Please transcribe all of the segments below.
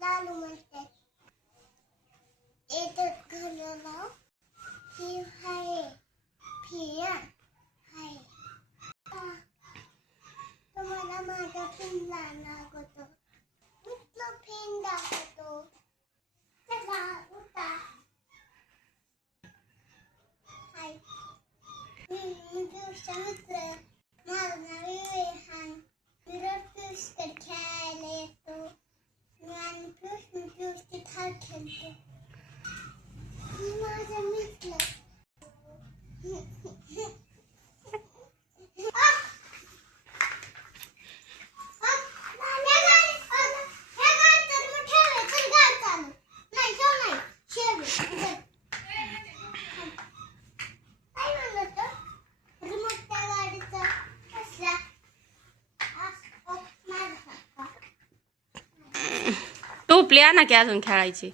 लालू म्हणतात. येतात घराला ही हाय फिया हाय. तुम्हाला माझा फिन लागतो. मित्र फिन दाखवतो. चला उठा. हाय मी मित्र माझं नाव विवेहान. मी रोज पियुषकडे खेळायला येतो. मी आणि पियुष तिथं खेळतो. मी माझा मित्र. टोपली आणा की अजून खेळायची.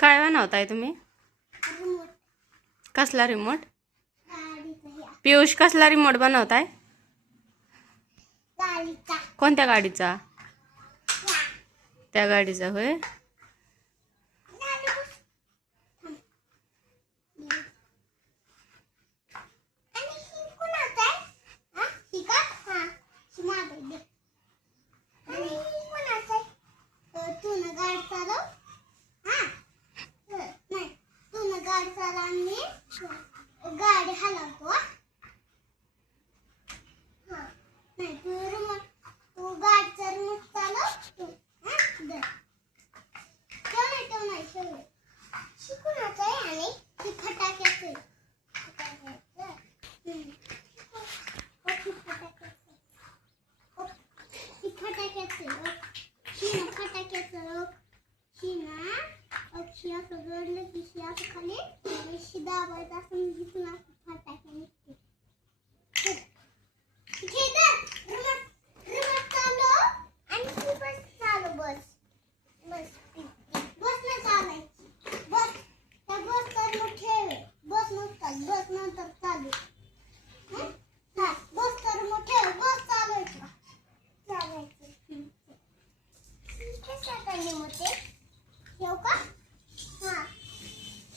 काय बनवताय तुम्ही? कसला रिमोट? पियुष कसला रिमोट बनवताय? कोणत्या गाडीचा? त्या गाडीचा होय. गाडी हलवतो. नाही तू गाडीचा रिमोट चालव. तू नाही शिकूनच आहे. आणि ती फटाक्याचं असं जोडलं की असं खाली शिदा दाबायचं असं जिथून असं फटाके निघते. रिमोट चालू आणि ती बस चालू. बस न चालायची. बस त्या बस तर मग ठेव. बस नंतर चालू. बस तर मग ठेव. बस चालायचं. कशाकडे मग ते ठेव का? हा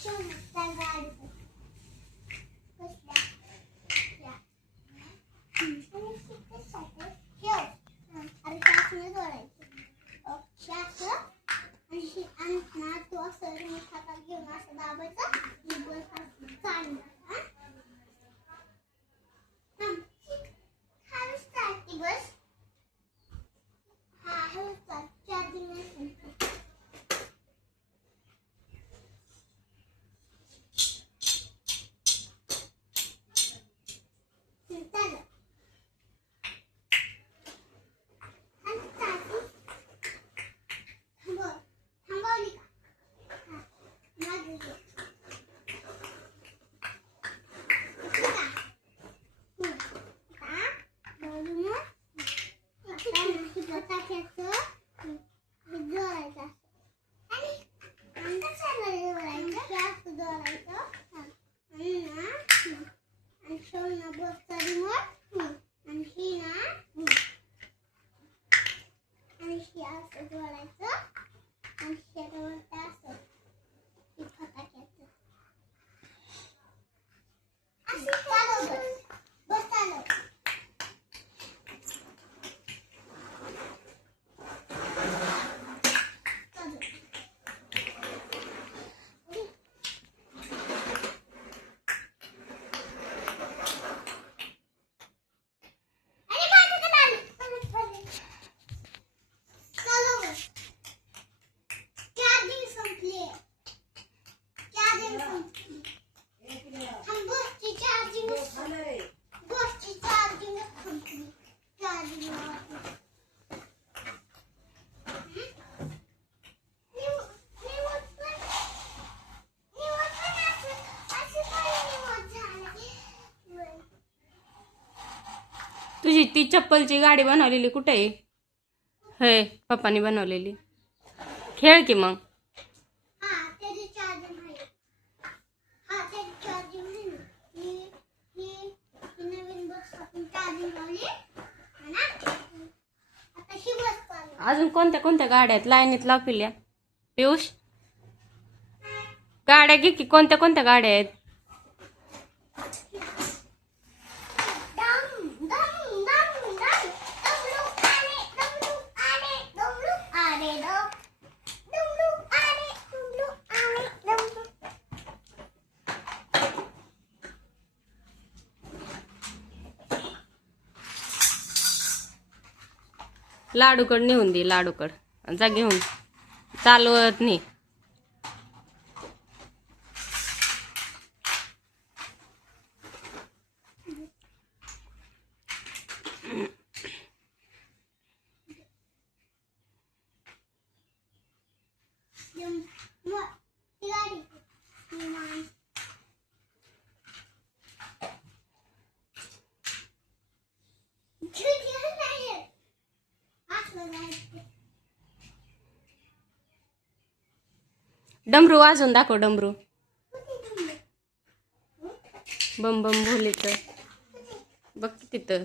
ठेव मग त्या गाडीचं. कसल्या ठेव. अरे शासने जोडायचं. आणि ना तू असं रिमोट हातात घेऊन असं दाबायचं. बस चालू. बस हा चार्जिंग नाही. तुझी ती चप्पलची गाडी बनवलेली कुठे आहे? होय, पप्पानी बनवलेली. खेळ की मग. हा त्याची चार्जिंग आहे. हा त्याची चार्जिंग आहे ना. ही नवीन बस आपण चार्जिंग लावली ना. आता ही बस चालू. अजून कोणत्या कोणत्या गाड्या आहेत लाईनीत लावलेल्या? पियुष, गाड्या घे की. कोणत्या कोणत्या गाड्या आहेत? लाडूकड नेऊन दे, लाडूकड जा घेऊन. चालवत नाही. डमरू वाजवून दाखव. डमरू बम बम भोले. तर बघ की तिथं.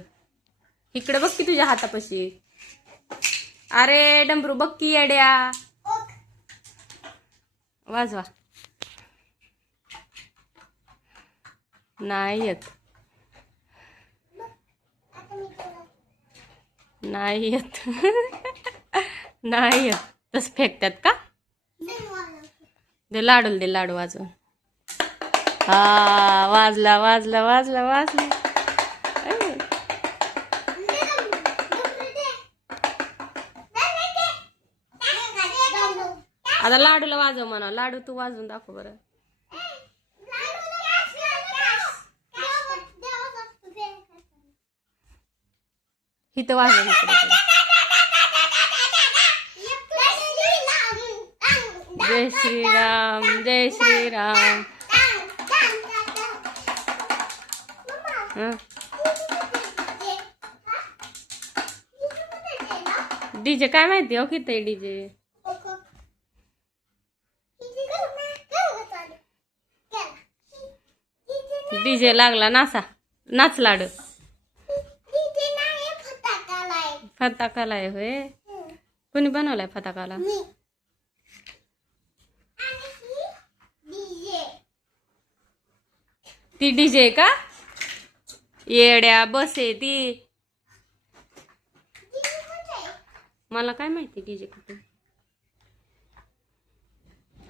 इकडे बघ की तुझ्या हातापाशी. अरे डमरू बघ की येड्या. वाजवा. नाही येत. नाही येत. नाही येत. तस फेकतात का? दे लाडूला दे, लाडू वाजवून. हा वाजला वाजला वाजला वाजला. आता लाडूला वाजव म्हणा. लाडू तू वाजवून दाखव बरं. इथं वाजव. इकडे जय श्रीराम जय श्रीराम. डीजे काय माहिती हो किती डीजे. डीजे लागला नाचा. नाच लाड. फटाकाला आहे होय. कोणी बनवलाय फटाकाला? ती डीजे का? येड्या बस आहे ती. मला काय माहिती डीजे कुठे.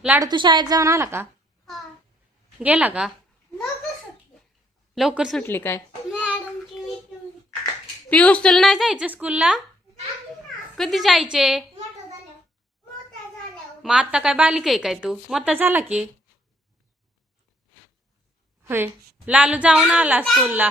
लाडू तू शाळेत जाऊन आला का? गेला का? लवकर सुटली काय? पियुष तुला नाही जायचं स्कूलला? कधी जायचे? मग आता काय बालिक आहे काय तू? मोठा झाला की. होय, लालू जाऊन आला स्कूलला.